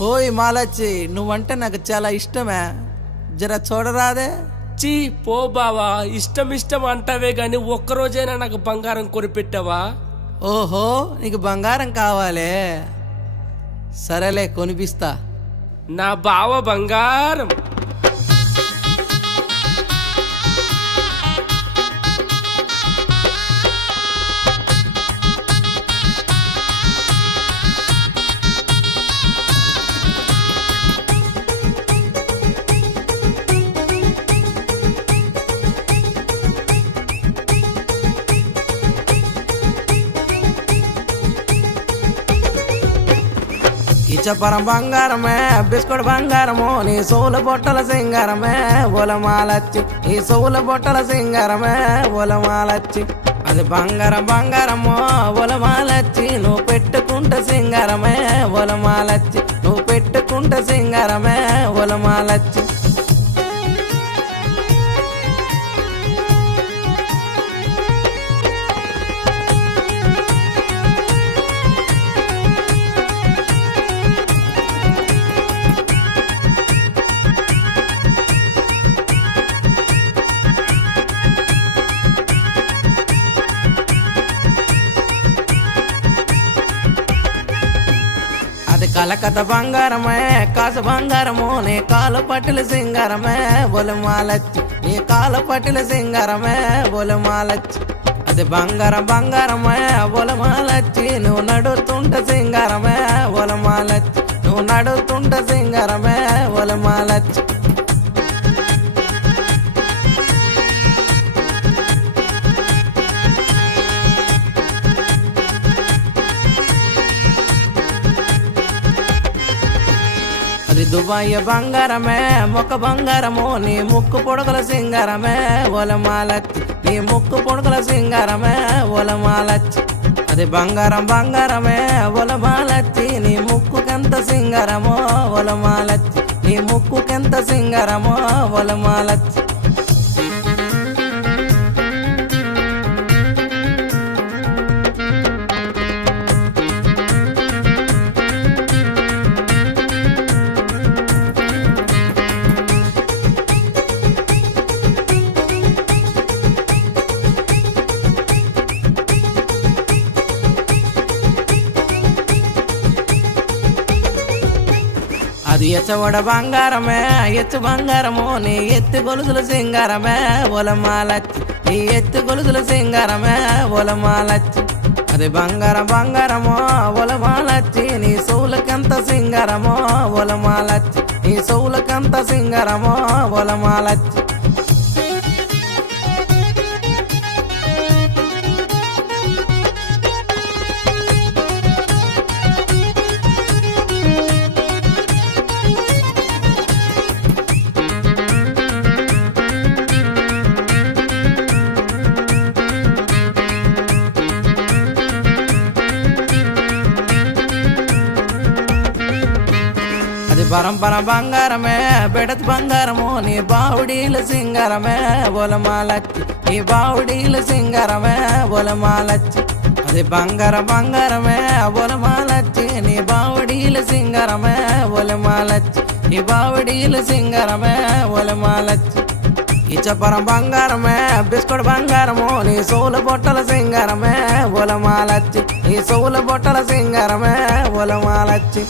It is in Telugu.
ఓయ్ మాలచ్చి, నువ్వంటే నాకు చాలా ఇష్టమే. జర చూడరాదే. చీ పో బావా, ఇష్టం ఇష్టం అంటావే గాని ఒక్కరోజైనా నాకు బంగారం కొనిపెట్టావా? ఓహో, నీకు బంగారం కావాలే? సరేలే, కొనిపిస్తా. నా బావ బంగారం. ఇచ్చపరం బంగారమే, బిస్కెట్ బంగారము, నీ సోల బొట్టల సింగారమే ఒలమాలచ్చి. నీ సోల బొట్టల సింగారమే ఒలమాలచ్చి. అది బంగారం బంగారము ఒలమాలచ్చి. నువ్వు పెట్టుకుంటే సింగారమే ఒలమాలచ్చి. నువ్వు పెట్టుకుంటే సింగారమే ఒలమాలచ్చి. అది కలకత్త బంగారమే, కాసు బంగారము, నీ కాలు పట్టిల సింగారమే ఒలమాలచ్చి. నీ కాలు పట్టిల సింగారమే ఒలమాలచ్చి. అది బంగారం బంగారమే ఒలమాలచ్చి. నువ్వు నడుతుంట సింగారమే ఒలమాలచ్చి. నువ్వు నడుతుంట సింగారమే ఒలమాలచ్చి. అది దుబాయ్ బంగారమే, మొక్క బంగారము, నీ ముక్కు పొడగల సింగారమే ఒలమాలచ్చి. నీ ముక్కు పొడగల సింగారమే ఒలమాలచ్చి. అది బంగారం బంగారమే ఒలమాలచ్చి. నీ ముక్కుకెంత సింగారమో ఒలమాలచ్చి. నీ ముక్కుకెంత సింగారమో ఒలమాలచ్చి. అది ఎచ్చవడ బంగారమే, ఎత్తు బంగారము, నీ ఎత్తు గొలుసుల సింగారమే ఒలమాలచ్చి. నీ ఎత్తు గొలుసుల సింగారమే ఒలమాలచ్చి. అది బంగారం బంగారము ఒలమాలచ్చి. నీ సౌలకెంత సింగారమో ఒలమాలచ్చి. నీ సౌలకెంత సింగారమో ఒలమాలచ్చి. అది పరంపర బంగారమే, బెడత్ బంగారము, నీ బావుడీల సింగారమే ఒలమాలచ్చి. నీ బావుడీల సింగారమే ఒలమాలచ్చి. అది బంగారం బంగారమే ఒలమాలచ్చి. నీ బావుడీల సింగారమే ఒలమాలచ్చి. నీ బావుడీల సింగారమే ఒలమాలచ్చి. ఇచ్చపరం బంగారమే, బిస్కెట్ బంగారము, నీ సోల బొట్టల సింగారమే ఒలమాలచ్చి. నీ సోల బొట్టల సింగారమే ఒలమాలచ్చి.